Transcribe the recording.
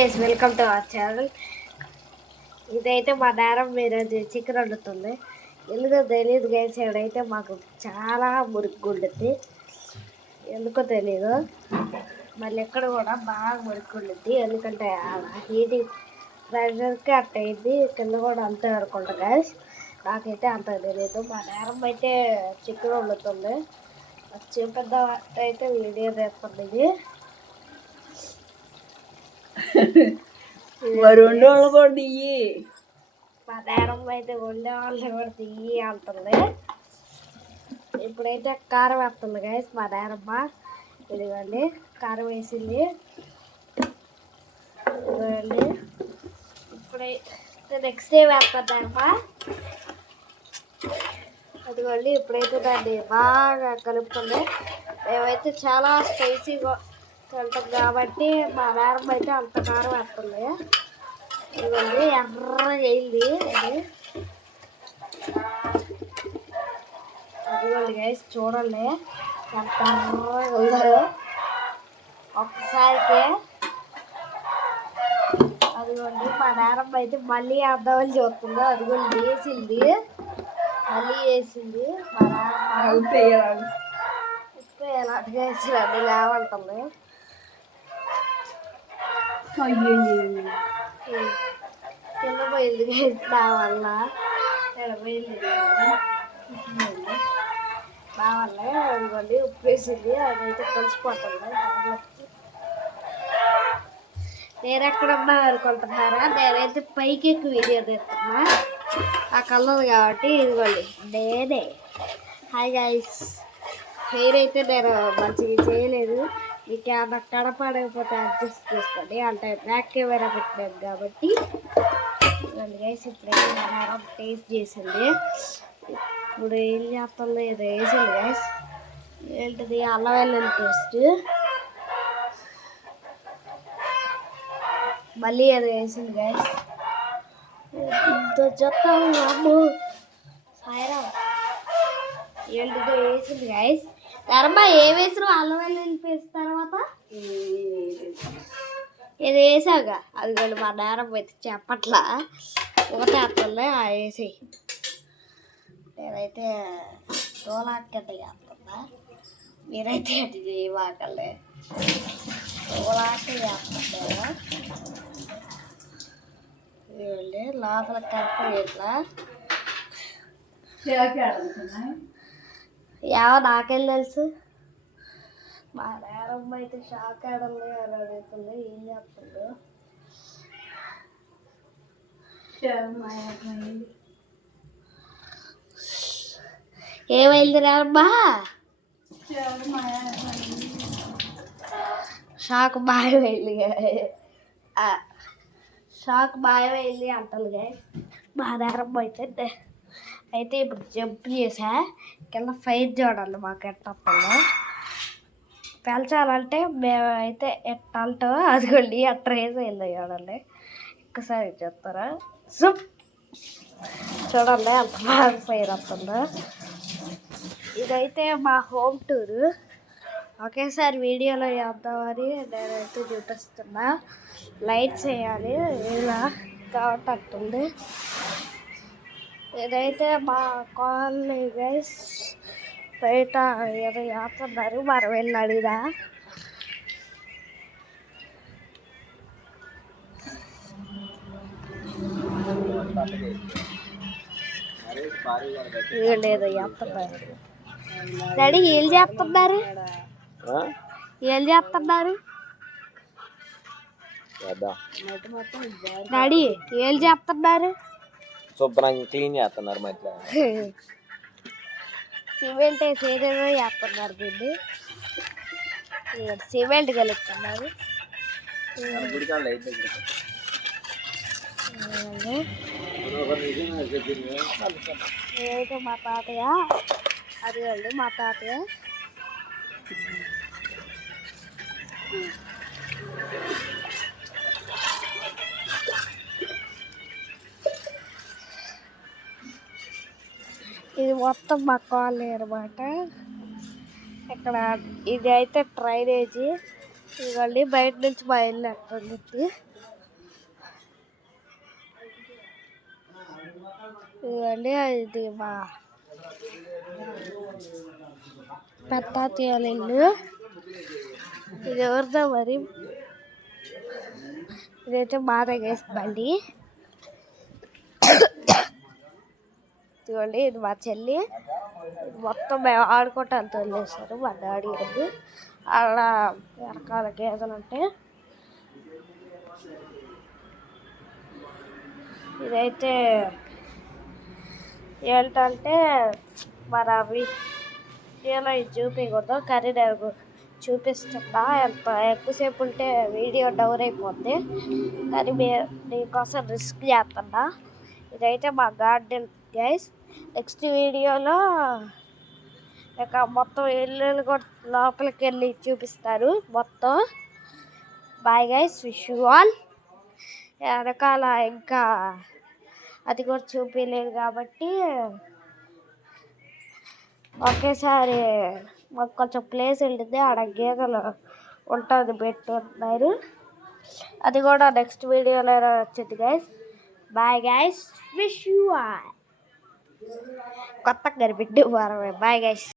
Welcome to our channel. ఇదైతే మా నేరం మీరు చికెన్ వండుతుంది. ఎందుకో తెలియదు గైస్, ఇక్కడైతే మాకు చాలా మురుగ్గుండుద్ది. ఎందుకో తెలీదు, మళ్ళీ ఎక్కడ కూడా బాగా మురుగ్గుండుద్ది. ఎందుకంటే హీటింగ్ ప్రెషర్కి అట్ట అయింది. కింద కూడా అంతే అనుకుంటా గైస్, నాకైతే అంత తెలియదు. మా నేరం అయితే చికెన్ వండుతుంది. చూపిద్ద అయితే వీడియో తీస్తుంది. వండేవాళ్ళు కూడా దియ్యి, మా నేరం అయితే వండే వాళ్ళు కూడా దియ్యి అంటుంది. ఇప్పుడైతే కారం వేస్తుంది గైస్ మా నేరమ్మ. ఇదిగోండి కారం వేసింది. ఇదిగోండి ఇప్పుడైతే నెక్స్ట్ డే వేస్తుందమ్మా. అదిగోండి ఇప్పుడైతే దాన్ని బాగా కలుపుతుంది. మేమైతే చాలా స్పైసీగా తింటాం కాబట్టి మా నేరం అయితే అంత కారం వేస్తుంది. ఇదిగోండి ఎర్రగా అయింది. అదిగోండి గైస్ చూడండి ఎంత ఎర్రగా ఉందో ఒక్కసారికి. అదిగోండి మా నేరం అయితే మళ్ళీ వేద్దామని చూస్తుందో. అదిగోండి వేసింది, మళ్ళీ వేసింది. మా నేరం ఉప్పు ఎలాంటిగా వేసి అన్నీ లేవంటుంది. కింద పోయింది గైస్ నా వల్ల. పోయింది నా వల్ల. ఇదిగోండి ఉప్పు వేసింది, అదైతే కలిసిపోతుంది. నేను ఎక్కడున్నా అనుకుంటున్నారా, నేనైతే పైకి ఎక్కువ వీడియో తీస్తున్నా. ఆ కలర్ కాబట్టి ఇదిగోండి నేనే. హాయ్ గైస్, హెయిర్ అయితే నేను మంచిగా చేయలేదు. మీకు ఏమన్నా కనపడకపోతే అడ్జస్ట్ చేసుకోండి, అంటే బ్యాక్ కెమెరా పెట్టినాను కాబట్టి. ఇదిగోండి గైస్ ఇప్పుడైతే మా నేరం టేస్ట్ చేసింది. ఇప్పుడు ఏం చేస్తుందో ఏదో వేసింది గైస్. ఏంటిది అల్లం వెల్లుల్లి పేస్ట్, మళ్ళీ అది వేసింది గైస్. చెప్తాము అమ్ము సాయిరా. ఏంటిదో వేసింది గైస్. ధర్మా ఏం వేసిన అల్లం వెల్లుల్లి పేస్ట్ తర్వాత ఇది వేసాక అది కూడా మా నేరం అయితే చెప్పట్లా ఊతేస్తుంది. వేసి నేనైతే తోలాక్కట చేస్తున్నా, మీరైతే అటు చేయవాకలే. తోలాక చేస్తున్నా. ఇవ్వండి లోపల కరెక్ట్ ఇట్లా ఏమో నాకేం తెలుసు. మా నేరమ్మ అయితే షాక్ ఆడండి అని అడుగుతుంది. ఏం చేస్తుందో ఏమైంది నేరమ్మా? షాక్ మాయమైంది, షాక్ మాయమైంది అంటలుగా మా నేరమ్మ అయితే ఇప్పుడు జంప్ చేసా. కింద ఫైర్ చూడాలి మాకు ఎట్టొస్తుందో. పెంచాలంటే మేమైతే ఎట్టాలటో అదిగోండి ఎట్ట వేసేయిందో చూడండి. ఒక్కసారి చెప్తారా? జుప్ చూడండి అంత బాగా ఫైర్ వస్తుందో. ఇదైతే మా హోమ్ టూరు. ఒకేసారి వీడియోలో చేద్దామని నేనైతే చూపిస్తున్నా. లైట్స్ వేయాలి ఇలా కావట్టుంది. ఇదైతే మా కాలనీ గైస్. బయట ఏదో చేస్తున్నారు, మనం వెళ్ళి అడిగిదా. ఏదో చేస్తున్నారు డాడీ. ఏం చేస్తున్నారు? ఏం చేస్తున్నారు డాడీ? ఏం చేస్తున్నారు? శుభ్రంగా క్లీన్ చేస్తున్నారు. మధ్య సిమెంట్ వేసి ఏదేదో చేస్తున్నారు. దీన్ని సిమెంట్ కలుపుతున్నారు. ఏదైతే మా తాతయ్య, అది వాళ్ళు మా తాతయ్య. ఇది మొత్తం మా కాలనీ అనమాట. ఇక్కడ ఇది అయితే డ్రైనేజీ. ఇదిగోండి బయట నుంచి బయలుదేరుతుంది. ఇదిగోండి ఇది మా పెద్దాతయ్య ఇల్లు. ఇది ఎవరిదో మరి, ఇదైతే బాధ గైస్ బండి. ఇదిగోండి ఇది మా చెల్లి. మొత్తం మేము ఆడుకోవటానికి వదిలేసారు మా డాడీ అది. అక్కడ రకాల గేదెలు ఉంటాయి. ఇదైతే ఏంటంటే మరి అవి వీడియోలో ఇది చూపించకూడదు, కరీంనగర్ చూపిస్తున్నా. ఎక్కువసేపు ఉంటే వీడియో డౌన్ అయిపోద్ది, కానీ నీకోసం రిస్క్ చేస్తున్నా. ఇదైతే మా గార్డెన్ గైస్. నెక్స్ట్ వీడియోలో ఇక మొత్తం ఇల్లు కూడా లోపలికి వెళ్ళి చూపిస్తారు మొత్తం. Bye guys, wish you all. వెనకాల ఇంకా అది కూడా చూపించలేదు కాబట్టి ఒకేసారి మాకు కొంచెం ప్లేస్ ఉంటుంది, ఆడ గీతలు ఉంటుంది పెట్టున్నారు. అది కూడా నెక్స్ట్ వీడియోలో వచ్చింది guys. Bye guys, wish you all. కొత్తగా కనిపెట్టి బాయ్ గైస్.